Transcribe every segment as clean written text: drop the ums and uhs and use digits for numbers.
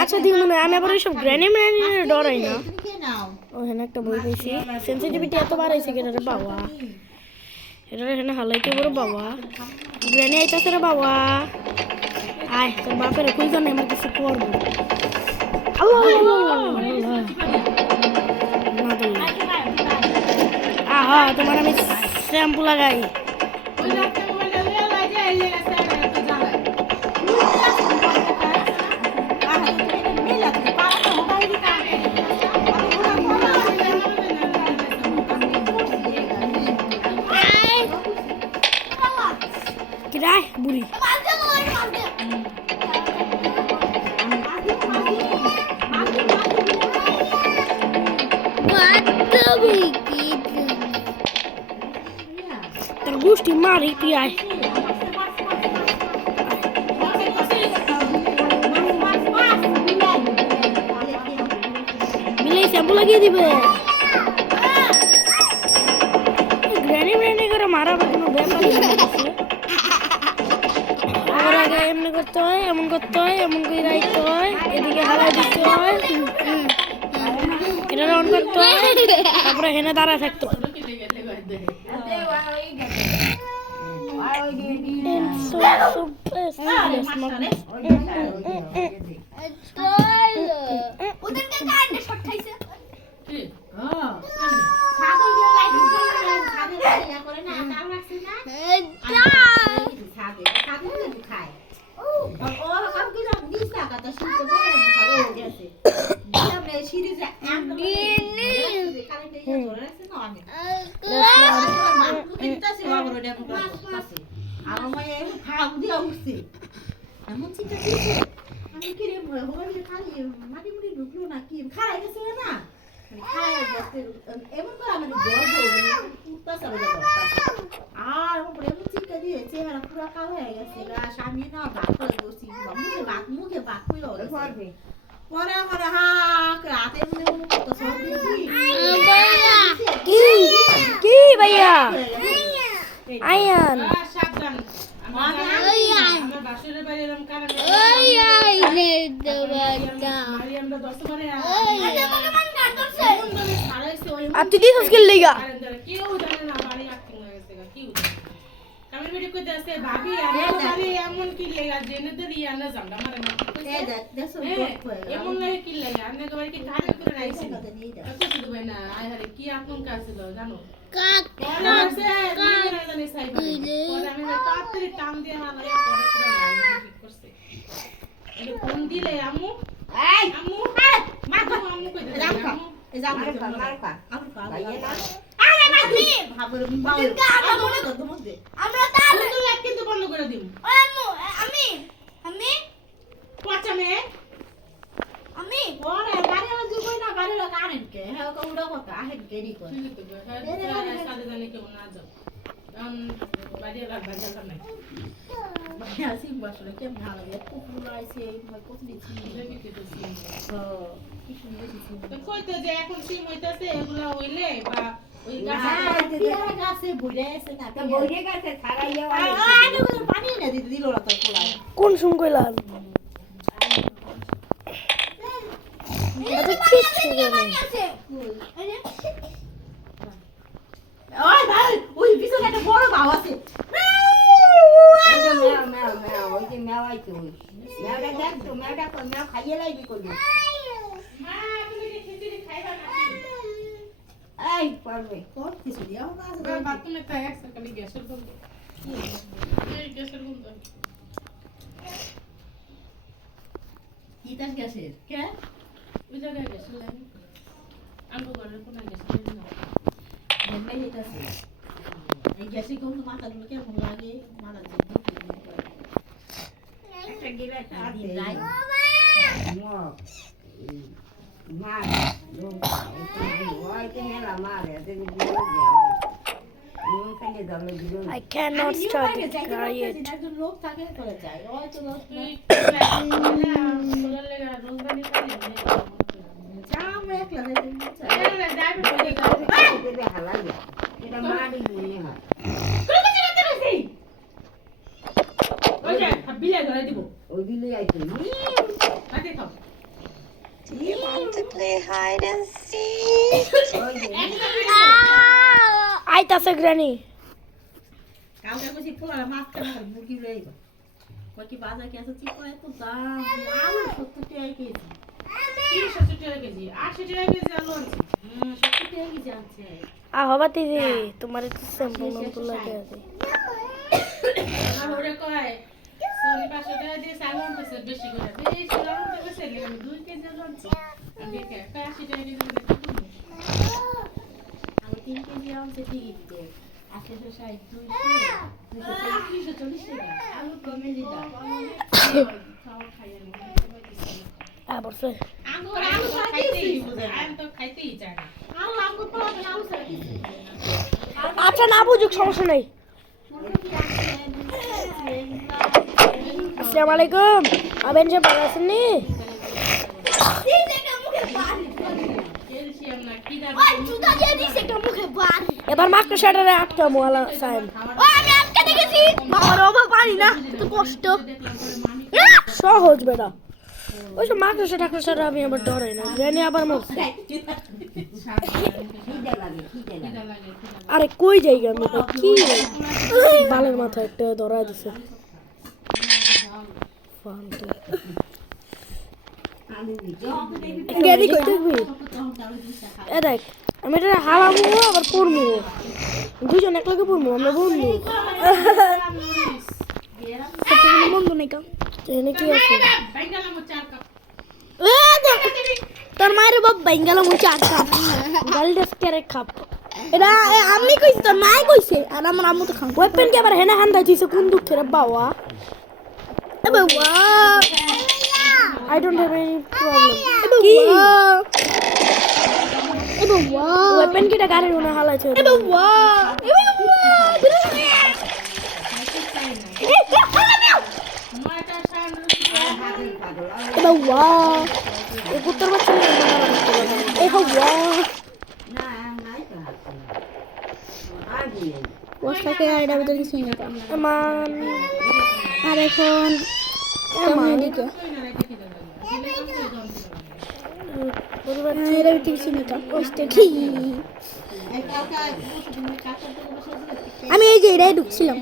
আচ্ছা দিও না, আমি আবার ওইসব গ্র্যানি ম্যানি ডরাই না। ওখানে একটা বই পেয়েছি, সেন্সিটিভিটি এত বাড়াইছে কেন রে বাবা, এটা এখানে হালাইতে বড় বাবা, গ্র্যানি আইতাছে রে বাবা, আয় তোর বাপের কই জানে আমার কিছু করবো। আল্লাহ আহা তোমার আমি শ্যাম্পু লাগাই। কিরায় বুড়ি তোর গোষ্ঠী মারি কিরায় মিলাই শ্যাম্পু লাগিয়ে দিবে। গ্র্যানি ম্র্যানি করে মারাবার কোনো ব্যাপার ওর আগে এমনি করতে হয়, এমন করতে হয়, এমন করে রাখতে হয়, এদিকে হালাই দিতে হয়, এটা অন করতে হয়, তারপরে এখানে দাঁড়ায় থাকতে হয়। কি ভাইয়া আয়ান আর তুই দিস স্কিল লেগা ভাবি এমন কি লেগা জেনে তো রিয়া না জানলা মারে না এমন লাগে কি লাগে আপনি তো কি ধারে করে রাইছেন কত শুধু ভাই না আয় আরে কি আপন কাজ ছিল জানো কাক না আছে না জানি সাইড পরে আমি তাড়াতাড়ি টান দিয়ে হালাই করে ঠিক করছে এই ফোন দিলে আম্মু এই আম্মু মা তো আম্মু কই দে আম্মু এই যাও মারকা ভাইয়া না আরে মাগনি ভাবর আমরা তার লাইট কিন্তু বন্ধ করে দিম ওই আম্মু আমি পাঁচ আমি ওরে বাড়ি আলো দিবই না বাড়ি লোক আনেন কে হ্যাঁ কোউড়া কথা আহেন কে নি কর এর সাথে জানি কেউ না যাও বাড়ি লাগ বাজার নাই বাড়ি আসি বসলে কেমন ভালো লাগে কুকুর আইছে মই কত দিছি লাগে কি তো সিম কি সুন্দর সিম কইতো যে এখন সিম হইতাছে এগুলা হইলে বা ওই গাছে বইরে আছে না তো বইরে গাছে ছাড়াইয়া আরে পানি না দিল না তো পুরা কোন সুম কইলাম এত ঠিক ছিল না ওই ভাই ওই পিছনে একটা বড় বাও আছে মেও ওই যে মেও আইছে ওই মেওটা দেখ তো মেওটা কই মেও খাইয়ে লাইবি কই মা তুমি কি খিচুড়ি খাইবা না এই পারবে কোন খিচুড়ি আও কাজ না বাথরুমে তা একসাথে খালি গ্যাসের বন্ধ এই গ্যাসের বন্ধ ইতাস গ্যাসের কে ওই জায়গায় গ্যাসের লাইন আমগো ঘরের কোন গ্যাসের লাইন না নেই ইতাস এই গ্যাসে কোন মাথা গুলো কেমন লাগে মাথা দিতে একটা গিলা আছে লাইন মো মা লোক ওই তে মেলা মারে দেবি I cannot start it yet. লোক থাকে করে যায় ওই তো লোক বলার লাগা রোজগানি করে জাম একলা রে যাবে বলে দেবে হালাই এটা মারি মনে হয় কোন কাছে রাতে রইছি ওই যে বিলে ধরে দিব ওই বিলে আইছে পাতে খাও Do you want to play hide and seek? আইতাছে গ্রানি কালকে কইছি পোলা মাছ কেন মুরগি লইবা কই কি বাজার কি আছে চিকো এত দাম আলু 70 টাকা কেজি কি 70 টাকা কেজি 80 টাকা কেজি আলু আনছি 70 টাকা কেজি আনছে আহবাতি জি তোমার একটু স্যাম্পল নাম্পল লাগে আছে আর ওরে কয় সোনি 500 টাকা দিয়ে আলু আনতেছে বেশি করে এই আলু আনতেছে আমি 2 কেজি আলু আনছি আমি দেখে 80 টাকা কেজি আমি 3 কেজি আনছি ঠিকই দিতে 860 240 টাকা আলু কমে দিতা খাওয়া খাইয়া বসে আলু খাইতেই আমি তো খাইতেই চাই না আলু পোলা আলু ছাড়া কিছু আচ্ছা না বুঝুক সমস্যা নাই আসসালামু আলাইকুম আবেন যে ভালো আছেন নি ক্যালসিয়াম না কি দাও জুতা দিয়ে দিছে একটা মুখে বাড়ি এবার মাস্টার শাটারে আটকা মোলা সাইন আমি আটকে দেখেছি বাবার অভাব পারি না তো কষ্ট সহজ বেটা ওই সব মাস্টার শাটার আমি আবার ডরাই না গ্রানি আবার মরছে আরে কই যাই আমি কি বালের মাথা একটা ধরা দিছে ফালতু গ্রানি কই দেখবি এ দেখ আমি এটা হালামু আবার পড়মু দুজন একলাগে পড়মু আমরা বন্ধু তুমি বন্ধু নাই কাম এনে কি আছে বাইঙ্গালাম 4 কাপ তোর মায়ের বাপ বেঙ্গালা মুচে আটকা গালডাস করে খাপ এটা আমি কইছি তোর মাই কইছে আর আমার আম্মু তো খাও ওয়েপেন কে আবার হেনা হান্দা দিছে কোন দুঃখের বাবা এবে wow I don't have any problem. এবে ওয়াও এবে ওয়াও ওয়েপেন কিটা গাড়ি রুনা হালাইছে এবে ওয়াও এবে এবে ওয়াও এই কুত্তর বাচ্চা এবে ওয়াও ওয়াশটাকে আর এটা ভিতরে কিছু নেই মান আর এখন কেমন এদিকে এর ভিতরে কিছু নেই ওয়াশটা কি আমি এই যে এটাই ঢুকছিলাম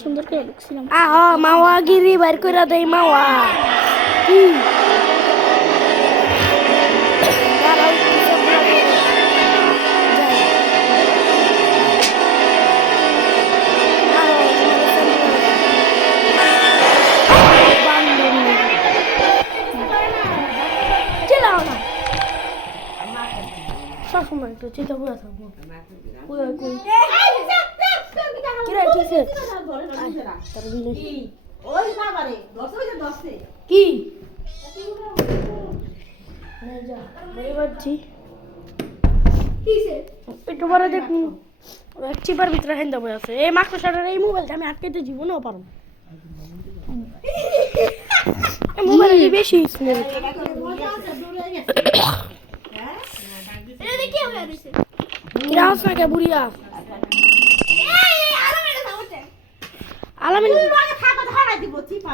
সুন্দর করে ঢুকছিলাম আহ মাওয়া গিরি বাইর কইরা দেই মাওয়া কি দাঁড়াও, কিসব লাগে? যাই। আহ, বান্দর নেই। চিল্লাও না। সবসময় একটু চিন্তা করে থাকবো কই কিরে ঠিক আছে তার বিলে ওই বাবারে 10 হইছে 10 কি যা বই বাচ্চি কিসে একটু পরে দেখুন এক চিপার ভিতরে হেন্দা বই আছে এই মাস্টার শাটার এই মোবাইলটা আমি আটকাইতে জীবনেও পারবো এই মোবাইলে বেশি স্মেল এটা দেখি হয়ে রইছে কিরা হস না কে বুড়িয়া এই আলামের সামনে আলামিন আগে থাকো ধরা দিব চিপা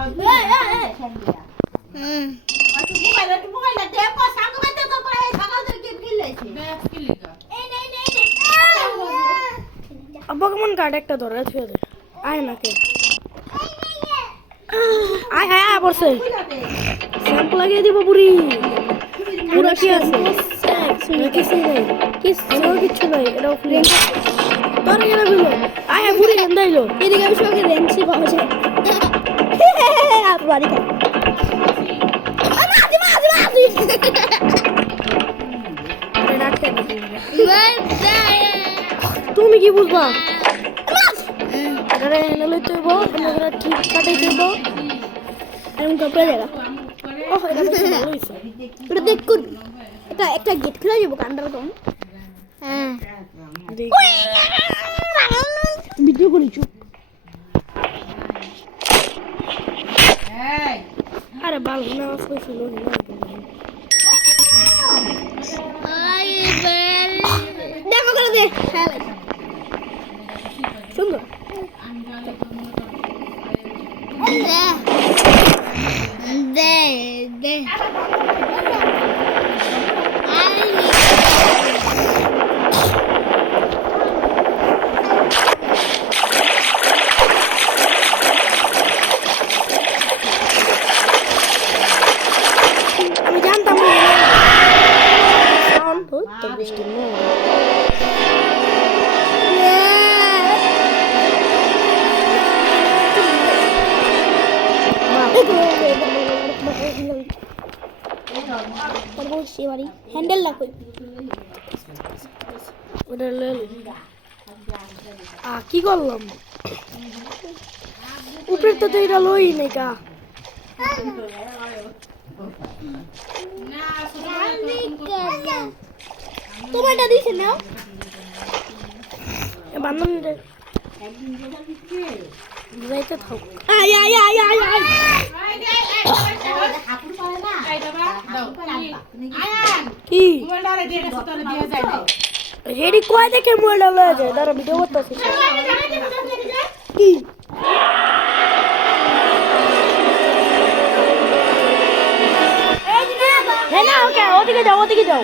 মোবাইল দেখো সাঙ্গ বাইতে তো পরে সকাল থেকে গেম খেলাইছে ব্যাস খেলিগা এই নেই পকেমন কার্ড একটা ধরে থুয়ে দে আয় না কে আয় আয় আয় পড়ছে শ্যাম্পু লাগিয়ে দিব বুড়ি পুরো কি আছে কিছু নেই কিছু নাই এটা খুলে তোর গেলে বিলো আয় আয় বুড়ি গন্ধাইলো এদিকে আমি সঙ্গে রেঞ্চি পাওয়া যায় আর বাড়ি খাই তুমি কি বুঝবা এটা এনে লইতে হইব এটা ঠিক কাটাই দিব এরকম কাপড়ে জায়গা ওহ এটা বেশ ভালো হইছে এটা দেখ কোন একটা গেট খুলে যাব কান্ডার কোন হ্যাঁ ভিডিও করি চুপ এই আরে ভালো না কইছিল দেখো করে দে হ্যাঁ সুন্দর দে আমি জানতাম না সাউন্ড তো বৃষ্টি নেই হ্যান্ডেল না কই ওটা কি করলাম উপরে তো এটা লই নাই কা তোমারটা দিছে না বান্ধব যাইতে থাক আয় আয় আয় আয় আয় কি মোবাইলটা রেডি আছে তোরে দিয়ে যায় না রেডি কয় দেখে মোবাইলটা লয়ে যায় দাঁড়া ভিডিও করতেছি কি হ্যাঁ না ওকে ওদিকে যাও